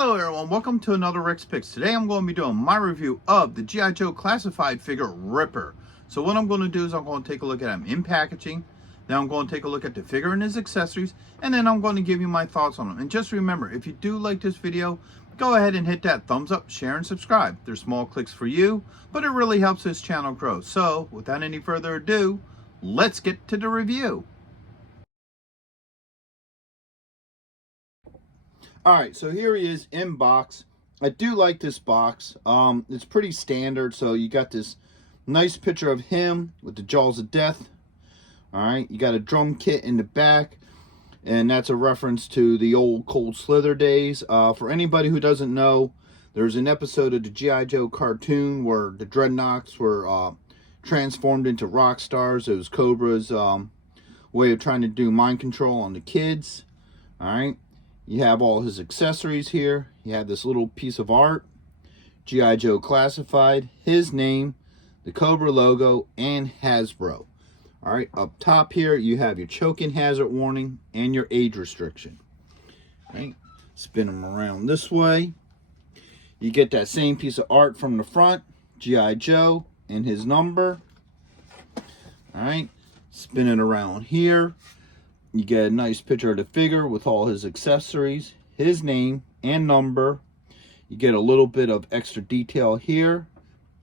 Hello everyone, welcome to another Rick's Picks. Today I'm going to be doing my review of the G.I. Joe classified figure Ripper. So what I'm going to do is I'm going to take a look at him in packaging, then I'm going to take a look at the figure and his accessories, and then I'm going to give you my thoughts on him. And just remember, if you do like this video, go ahead and hit that thumbs up, share, and subscribe. They're small clicks for you, but it really helps this channel grow. So without any further ado, let's get to the review. Alright, so here he is in box. I do like this box. It's pretty standard. So you got this nice picture of him with the jaws of death. Alright, you got a drum kit in the back. And that's a reference to the old Cold Slither days. For anybody who doesn't know, there's an episode of the G.I. Joe cartoon where the Dreadnoks were transformed into rock stars. It was Cobra's way of trying to do mind control on the kids. Alright. You have all his accessories here. You have this little piece of art, G.I. Joe classified, his name, the Cobra logo, and Hasbro. All right, up top here, you have your choking hazard warning and your age restriction. All right, spin them around this way. You get that same piece of art from the front, G.I. Joe and his number. All right, spin it around here. You get a nice picture of the figure with all his accessories, his name and number. You get a little bit of extra detail here,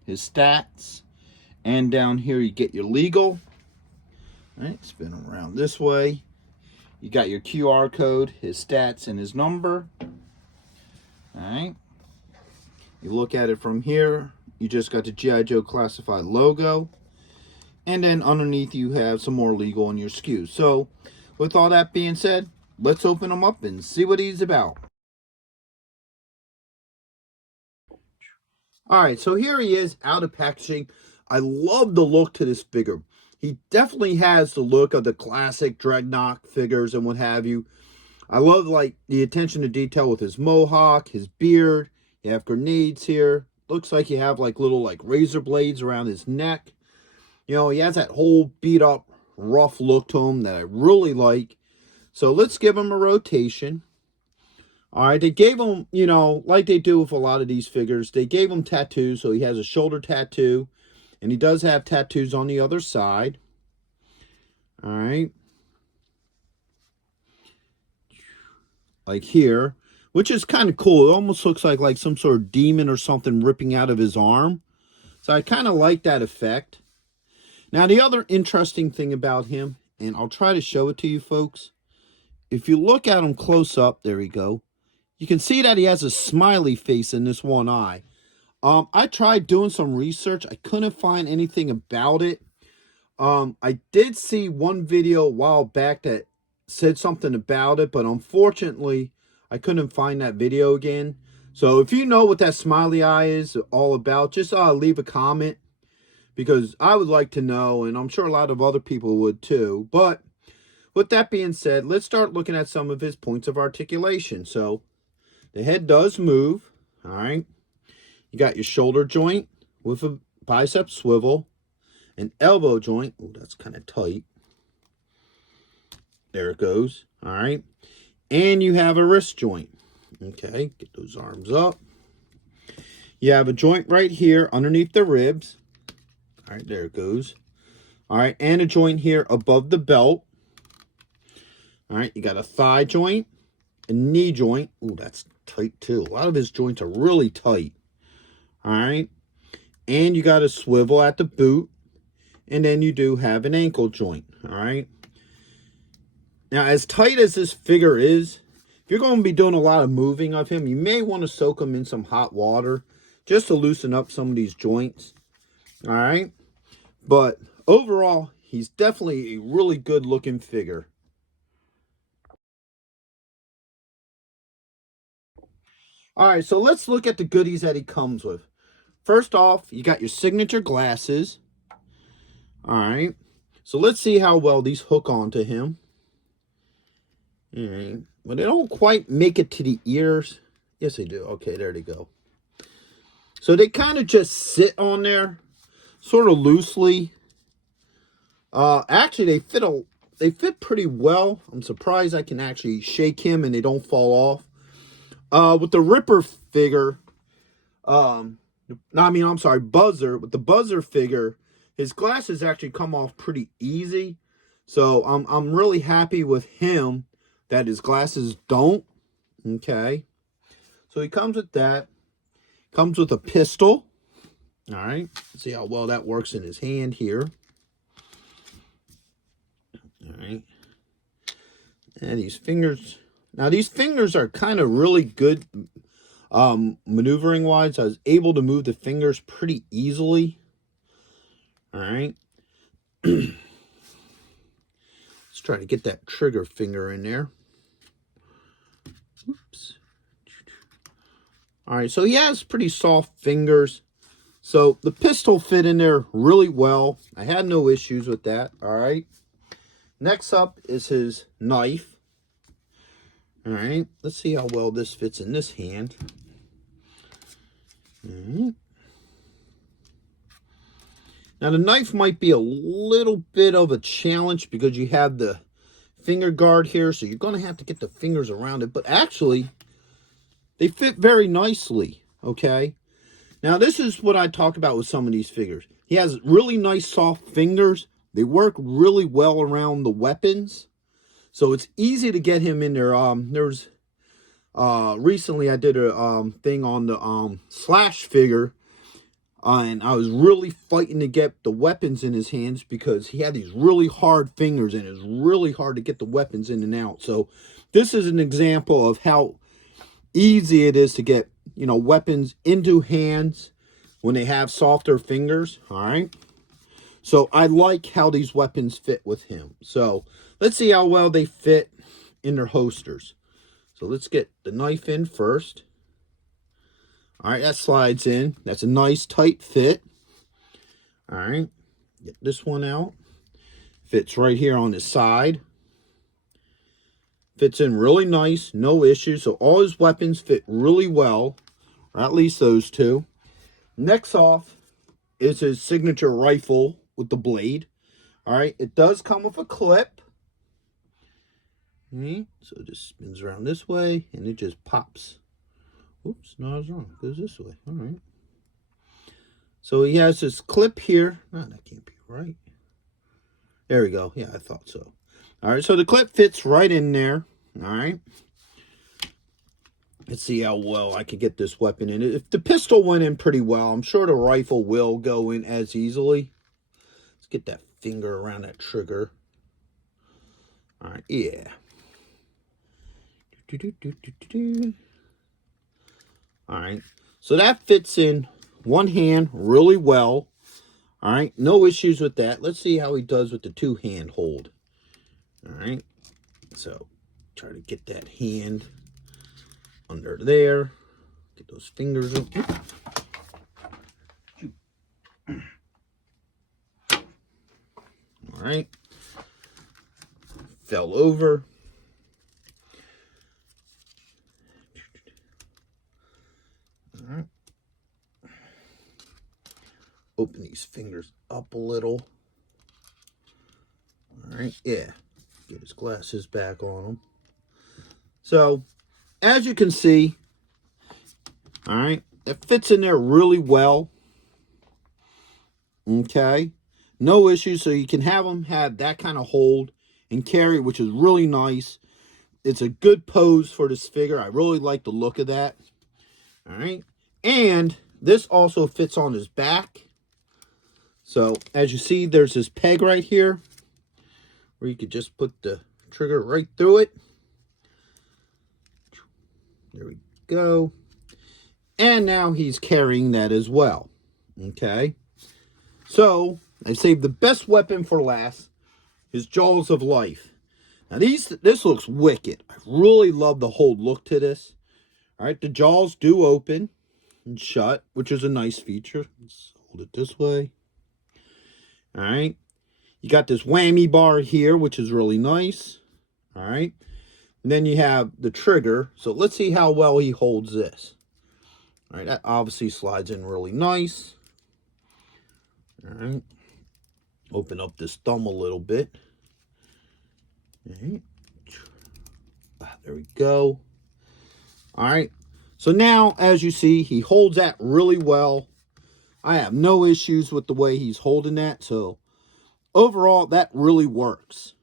his stats, and down here you get your legal. All right, spin them around this way. You got your QR code, his stats, and his number. All right. You look at it from here, you just got the G.I. Joe classified logo. And then underneath you have some more legal on your SKUs. So, with all that being said, let's open him up and see what he's about. Alright, so here he is out of packaging. I love the look to this figure. He definitely has the look of the classic Dreadnok figures and what have you. I love like the attention to detail with his mohawk, his beard. You have grenades here. Looks like you have like little like razor blades around his neck. You know, he has that whole beat up rough look to him that I really like. So let's give him a rotation. All right, they gave him, you know, like they do with a lot of these figures, they gave him tattoos. So he has a shoulder tattoo, and he does have tattoos on the other side. All right, like here, which is kind of cool. It almost looks like some sort of demon or something ripping out of his arm. So I kind of like that effect. Now, the other interesting thing about him, and I'll try to show it to you folks. If you look at him close up, there we go. You can see that he has a smiley face in this one eye. I tried doing some research. I couldn't find anything about it. I did see one video a while back that said something about it, but unfortunately, I couldn't find that video again. So if you know what that smiley eye is all about, just leave a comment. Because I would like to know, and I'm sure a lot of other people would too. But with that being said, let's start looking at some of his points of articulation. So the head does move. All right. You got your shoulder joint with a bicep swivel, an elbow joint. Oh, that's kind of tight. There it goes. All right. And you have a wrist joint. Okay. Get those arms up. You have a joint right here underneath the ribs. All right, there it goes. All right, and a joint here above the belt. All right, you got a thigh joint, a knee joint. Ooh, that's tight too. A lot of his joints are really tight. All right, and you got a swivel at the boot, and then you do have an ankle joint. All right. Now, as tight as this figure is, if you're going to be doing a lot of moving of him, you may want to soak him in some hot water just to loosen up some of these joints. All right. But overall, he's definitely a really good looking figure. All right, so let's look at the goodies that he comes with. First off, you got your signature glasses. All right. So let's see how well these hook onto him. All right. But they don't quite make it to the ears. Yes, they do. Okay, there they go. So they kind of just sit on there sort of loosely. Actually, they fit pretty well. I'm surprised I can actually shake him and they don't fall off. With the Ripper figure, no, I mean, I'm sorry, Buzzer. With the Buzzer figure, his glasses actually come off pretty easy. So I'm really happy with him that his glasses don't. Okay. So he comes with that. Comes with a pistol. All right. Let's see how well that works in his hand here. All right. And these fingers. Now, these fingers are kind of really good maneuvering wise. I was able to move the fingers pretty easily. All right. Let's try to get that trigger finger in there. Oops. All right, so he has pretty soft fingers. So the pistol fit in there really well. I had no issues with that. All right. Next up is his knife. All right. Let's see how well this fits in this hand. All right. Now the knife might be a little bit of a challenge because you have the finger guard here. So you're going to have to get the fingers around it. But actually, they fit very nicely. Okay. Now, this is what I talk about with some of these figures. He has really nice soft fingers. They work really well around the weapons. So it's easy to get him in there. Recently I did a thing on the Slash figure. And I was really fighting to get the weapons in his hands because he had these really hard fingers and it was really hard to get the weapons in and out. So this is an example of how easy it is to get, weapons into hands when they have softer fingers. All right. So I like how these weapons fit with him. So let's see how well they fit in their holsters. So let's get the knife in first. All right, that slides in. That's a nice tight fit. All right, get this one out. Fits right here on the side. Fits in really nice, no issues. So all his weapons fit really well, or at least those two. Next off is his signature rifle with the blade. All right, it does come with a clip. So it just spins around this way, and it just pops. Oops, no, I was wrong. It goes this way. All right. So he has this clip here. No, that can't be right. There we go. Yeah, I thought so. All right, so the clip fits right in there. All right. Let's see how well I can get this weapon in. If the pistol went in pretty well, I'm sure the rifle will go in as easily. Let's get that finger around that trigger. All right, yeah. All right, so that fits in one hand really well. All right, no issues with that. Let's see how he does with the two-hand hold. All right, so try to get that hand under there. Get those fingers in. All right, fell over. All right. Open these fingers up a little. All right, yeah. Get his glasses back on him. So, as you can see, all right, it fits in there really well. Okay, no issues. So you can have them have that kind of hold and carry, which is really nice. It's a good pose for this figure. I really like the look of that. All right, and this also fits on his back. So as you see, there's this peg right here where you could just put the trigger right through it. There we go. And now he's carrying that as well. Okay. So I saved the best weapon for last, his Jaws of Life. Now this looks wicked. I really love the whole look to this. All right, the jaws do open and shut, which is a nice feature. Let's hold it this way. All right. You got this whammy bar here, which is really nice. All right. And then you have the trigger. So let's see how well he holds this. All right. That obviously slides in really nice. All right. Open up this thumb a little bit. All right. There we go. All right. So now, as you see, he holds that really well. I have no issues with the way he's holding that. So overall, that really works.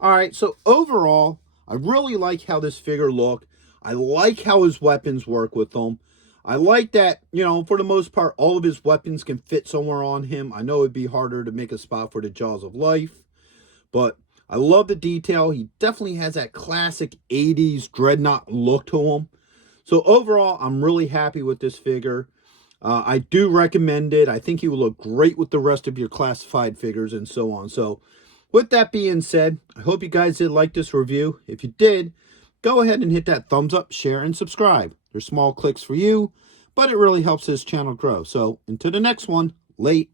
All right, so overall, I really like how this figure looked. I like how his weapons work with them. I like that, you know, for the most part, all of his weapons can fit somewhere on him. I know it'd be harder to make a spot for the Jaws of Life, but I love the detail. He definitely has that classic 80s Dreadnought look to him. So overall, I'm really happy with this figure. I do recommend it. I think he will look great with the rest of your classified figures and so on. So with that being said, I hope you guys did like this review. If you did, go ahead and hit that thumbs up, share, and subscribe. They're small clicks for you, but it really helps this channel grow. So until the next one, late.